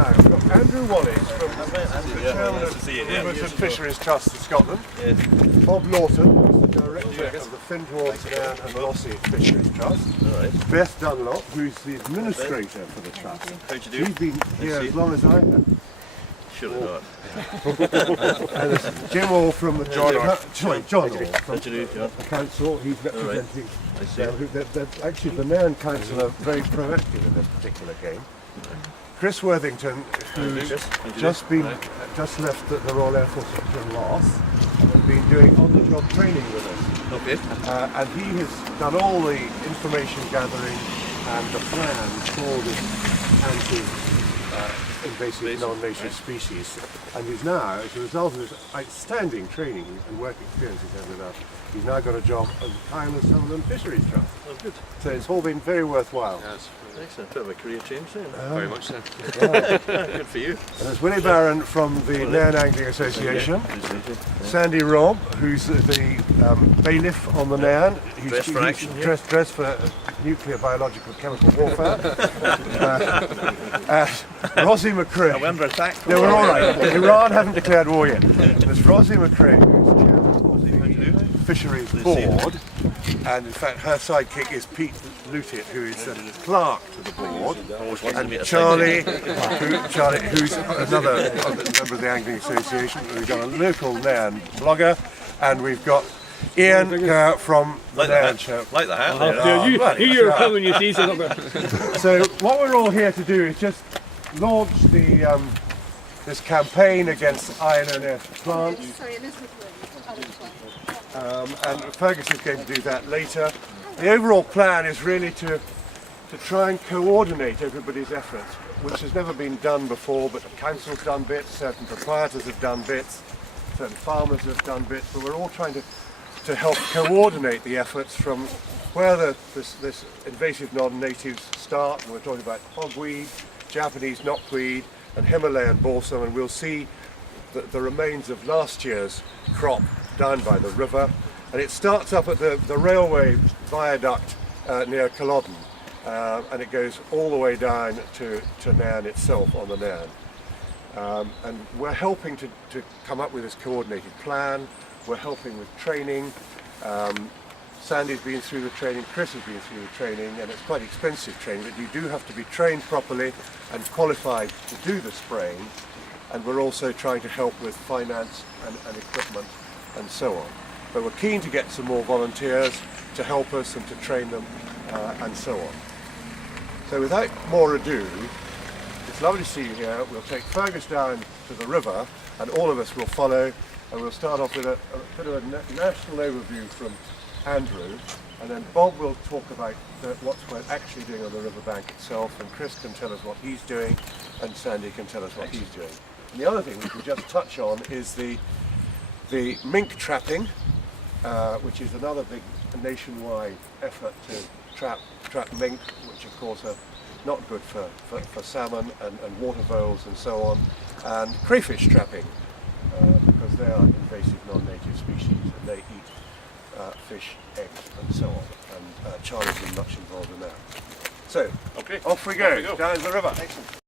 Now, we've got Andrew Wallace from the chairman of the Rivers and Fisheries Trust of Scotland. Yes. Bob Lawton, who's the director of the Findhorn, Nairn and Lossie Fisheries Trust. Alright. Beth Dunlop, who's the administrator for the trust. How'd you do? She's been here as long as I have. Should have not. And there's Jim Hall from the John Hall from How'd you do, John? the council. He's representing. I see. Actually, the Nairn Council are very proactive in this particular game. Chris Worthington, who's just left the Royal Air Force at Ross, has been doing on-the-job training with us. Okay. And he has done all the information gathering and the plans for this invasive non-native species, and he's now, as a result of his outstanding training and work experience he's had with us, he's now got a job at the Giant Hogweed Fisheries Trust. Oh, good. So it's all been very worthwhile. Yes. Excellent. Bit of a career change then. Very much so. Good for you. And there's Willie Barron from the Nairn Angling Association, Sandy Robb, who's the bailiff on the Nairn. He's Dressed for action, yeah. dressed for nuclear, biological, chemical warfare. Rosie McCrae. Are we under attack? No, we're all right. Iran haven't declared war yet. There's Rosie McCrae, who's chairman of the Fisheries Board, and in fact her sidekick is Pete Lutit, who is a clerk to the board, and Charlie, who's another member of the Angling Association. We've got a local Nairn blogger, and we've got Ian from the Nairn show. Like the hat. Yeah, you're coming, you see, so So what we're all here to do is just launch the this campaign against INNF plants. Sorry, Elizabeth. And Fergus is going to do that later. The overall plan is really to try and coordinate everybody's efforts, which has never been done before, but the council's done bits, certain proprietors have done bits, certain farmers have done bits, but we're all trying to help coordinate the efforts from where this invasive non-natives start, and we're talking about hogweed, Japanese knotweed and Himalayan balsam, and we'll see the remains of last year's crop down by the river, and it starts up at the railway viaduct near Culloden, and it goes all the way down to Nairn itself on the Nairn. And we're helping to come up with this coordinated plan. We're helping with training. Sandy's been through the training, Chris has been through the training, and it's quite expensive training, but you do have to be trained properly and qualified to do the spraying, and we're also trying to help with finance and equipment and so on. But we're keen to get some more volunteers to help us and to train them and so on. So without more ado, it's lovely to see you here. We'll take Fergus down to the river and all of us will follow, and we'll start off with a bit of a national overview from Andrew, and then Bob will talk about what we're actually doing on the riverbank itself, and Chris can tell us what he's doing, and Sandy can tell us what he's doing. And the other thing we can just touch on is the mink trapping, which is another big nationwide effort to trap mink, which of course are not good for salmon and water voles and so on, and crayfish trapping, because they are invasive non-native species and they eat fish, eggs and so on, and Charlie's been much involved in that. So, off we go, down the river. Excellent.